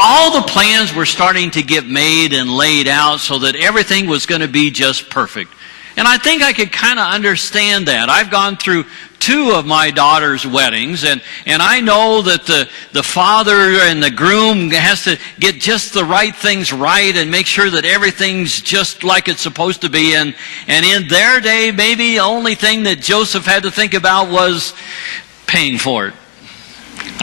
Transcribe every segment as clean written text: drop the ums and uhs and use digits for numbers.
All the plans were starting to get made and laid out so that everything was going to be just perfect. And I think I could kind of understand that. I've gone through 2 of my daughter's weddings, and I know that the father and the groom has to get just the right things right and make sure that everything's just like it's supposed to be. And in their day, maybe the only thing that Joseph had to think about was paying for it.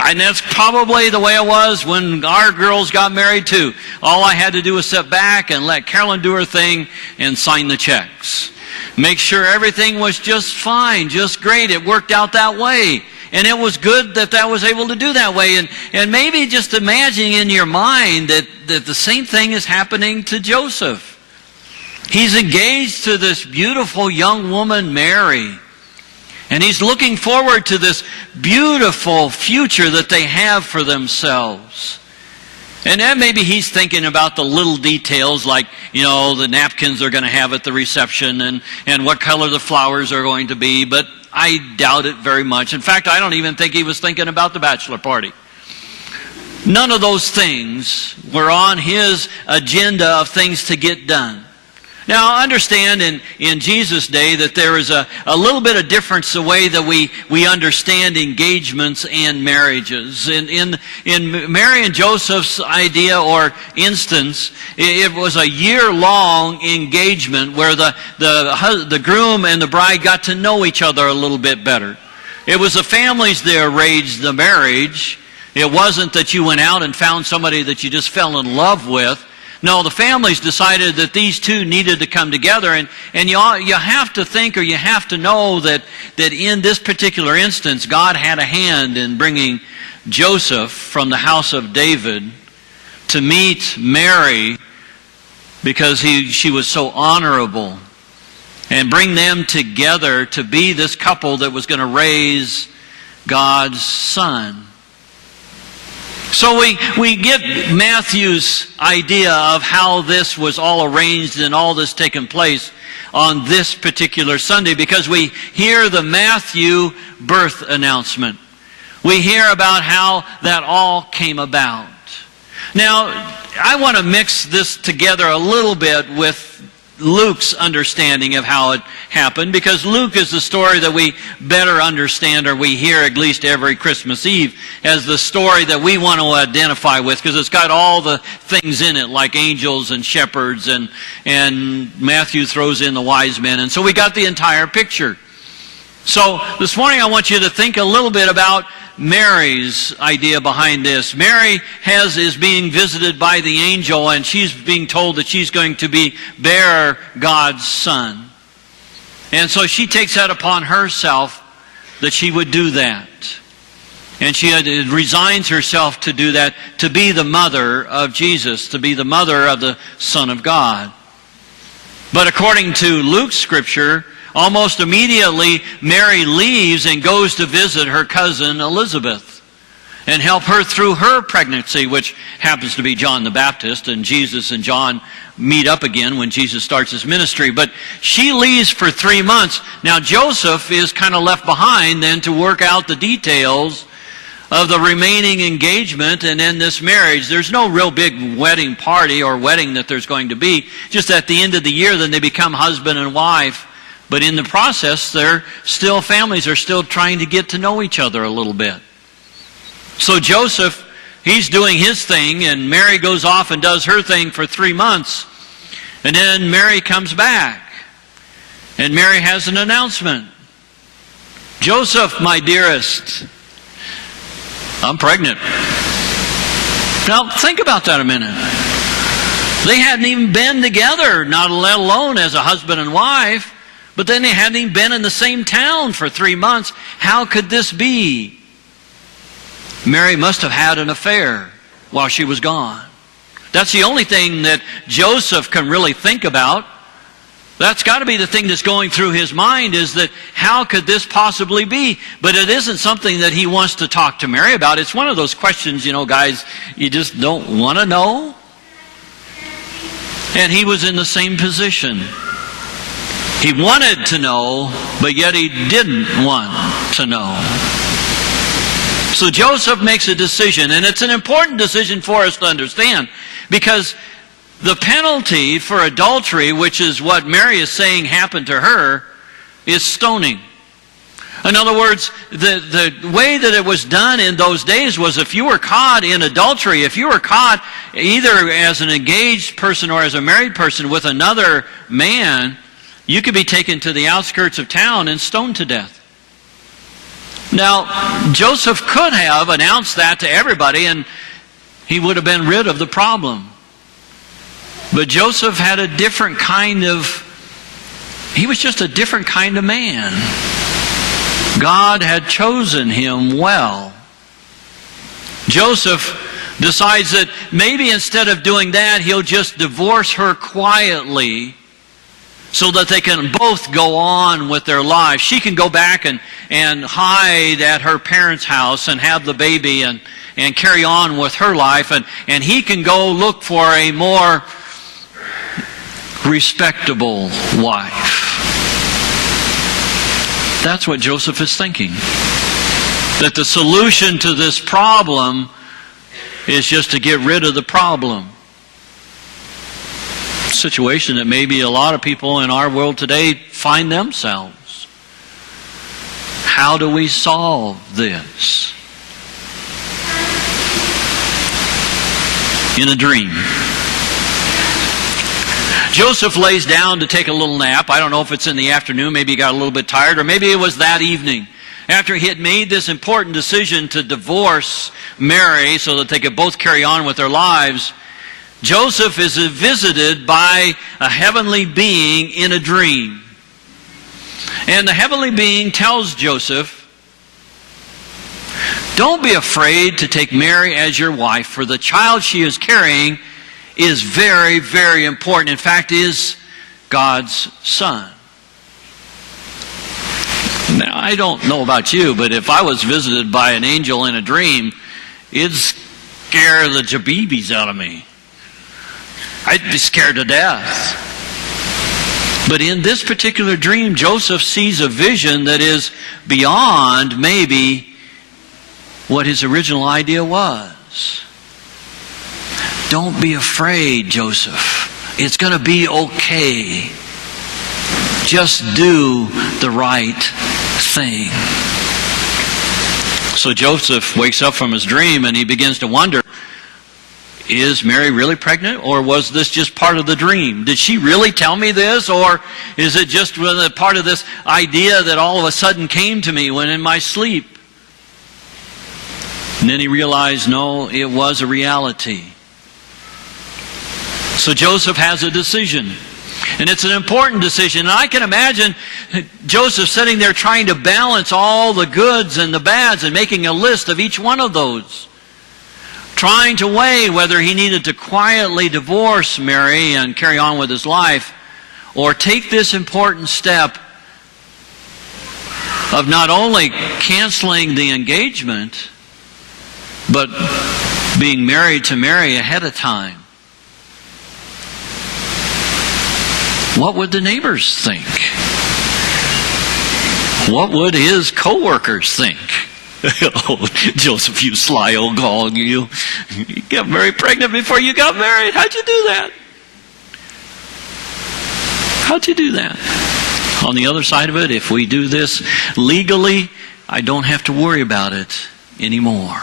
And that's probably the way it was when our girls got married too. All I had to do was sit back and let Carolyn do her thing and sign the checks. Make sure everything was just fine, just great. It worked out that way. And it was good that that was able to do that way. And maybe just imagine in your mind that the same thing is happening to Joseph. He's engaged to this beautiful young woman, Mary. And he's looking forward to this beautiful future that they have for themselves. And then maybe he's thinking about the little details like, the napkins they're going to have at the reception and what color the flowers are going to be. But I doubt it very much. In fact, I don't even think he was thinking about the bachelor party. None of those things were on his agenda of things to get done. Now, understand in Jesus' day that there is a little bit of difference the way that we understand engagements and marriages. In Mary and Joseph's idea or instance, it was a year-long engagement where the groom and the bride got to know each other a little bit better. It was the families that arranged the marriage. It wasn't that you went out and found somebody that you just fell in love with. No, the families decided that these 2 needed to come together, and you have to think or you have to know that in this particular instance, God had a hand in bringing Joseph from the house of David to meet Mary because she was so honorable, and bring them together to be this couple that was going to raise God's Son. So we get Matthew's idea of how this was all arranged and all this taken place on this particular Sunday because we hear the Matthew birth announcement. We hear about how that all came about. Now, I want to mix this together a little bit with Luke's understanding of how it happened, because Luke is the story that we better understand, or we hear at least every Christmas Eve as the story that we want to identify with, because it's got all the things in it like angels and shepherds, and Matthew throws in the wise men, and so we got the entire picture. So this morning I want you to think a little bit about Mary's idea behind this. Mary is being visited by the angel, and she's being told that she's going to bear God's Son. And so she takes that upon herself that she would do that. And she resigns herself to do that, to be the mother of Jesus, to be the mother of the Son of God. But according to Luke's scripture, almost immediately, Mary leaves and goes to visit her cousin Elizabeth and help her through her pregnancy, which happens to be John the Baptist, and Jesus and John meet up again when Jesus starts his ministry. But she leaves for 3 months. Now, Joseph is kind of left behind then to work out the details of the remaining engagement and then this marriage. There's no real big wedding party or wedding that there's going to be. Just at the end of the year, then they become husband and wife. But in the process, families are still trying to get to know each other a little bit. So Joseph, he's doing his thing, and Mary goes off and does her thing for 3 months. And then Mary comes back, and Mary has an announcement. Joseph, my dearest, I'm pregnant. Now, think about that a minute. They hadn't even been together, not let alone as a husband and wife. But then they hadn't even been in the same town for 3 months. How could this be? Mary must have had an affair while she was gone. That's the only thing that Joseph can really think about. That's got to be the thing that's going through his mind, is that how could this possibly be? But it isn't something that he wants to talk to Mary about. It's one of those questions, guys, you just don't want to know. And he was in the same position. He wanted to know, but yet he didn't want to know. So Joseph makes a decision, and it's an important decision for us to understand, because the penalty for adultery, which is what Mary is saying happened to her, is stoning. In other words, the way that it was done in those days was if you were caught in adultery, if you were caught either as an engaged person or as a married person with another man, you could be taken to the outskirts of town and stoned to death. Now, Joseph could have announced that to everybody and he would have been rid of the problem. But Joseph had a different kind of, he was just a different kind of man. God had chosen him well. Joseph decides that maybe instead of doing that, he'll just divorce her quietly so that they can both go on with their lives. She can go back and hide at her parents' house and have the baby and carry on with her life, and he can go look for a more respectable wife. That's what Joseph is thinking. That the solution to this problem is just to get rid of the problem. Situation that maybe a lot of people in our world today find themselves. How do we solve this? In a dream. Joseph lays down to take a little nap. I don't know if it's in the afternoon. Maybe he got a little bit tired, or maybe it was that evening. After he had made this important decision to divorce Mary so that they could both carry on with their lives, Joseph is visited by a heavenly being in a dream. And the heavenly being tells Joseph, "Don't be afraid to take Mary as your wife, for the child she is carrying is very, very important. In fact, is God's son." Now, I don't know about you, but if I was visited by an angel in a dream, it'd scare the jabibis out of me. I'd be scared to death. But in this particular dream, Joseph sees a vision that is beyond maybe what his original idea was. Don't be afraid, Joseph. It's going to be okay. Just do the right thing. So Joseph wakes up from his dream and he begins to wonder, is Mary really pregnant, or was this just part of the dream? Did she really tell me this, or is it just part of this idea that all of a sudden came to me when in my sleep? And then he realized, no, it was a reality. So Joseph has a decision. And it's an important decision. And I can imagine Joseph sitting there trying to balance all the goods and the bads and making a list of each one of those. Trying to weigh whether he needed to quietly divorce Mary and carry on with his life, or take this important step of not only canceling the engagement, but being married to Mary ahead of time. What would the neighbors think? What would his co-workers think? Oh, Joseph, you sly old dog, you got Mary pregnant before you got married. How'd you do that? How'd you do that? On the other side of it, if we do this legally, I don't have to worry about it anymore.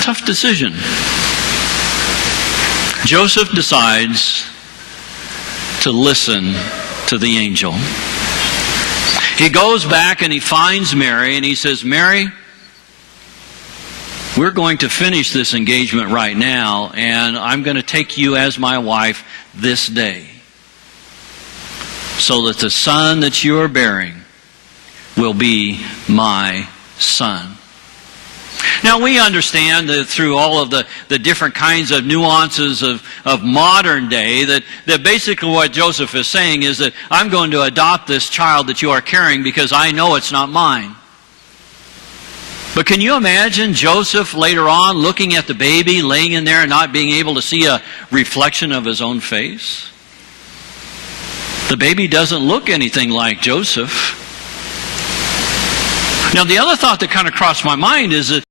Tough decision. Joseph decides to listen to the angel. He goes back and he finds Mary and he says, "Mary, we're going to finish this engagement right now, and I'm going to take you as my wife this day, so that the son that you are bearing will be my son." Now, we understand that through all of the different kinds of nuances of modern day, that basically what Joseph is saying is that I'm going to adopt this child that you are carrying because I know it's not mine. But can you imagine Joseph later on looking at the baby laying in there and not being able to see a reflection of his own face? The baby doesn't look anything like Joseph. Now, the other thought that kind of crossed my mind is that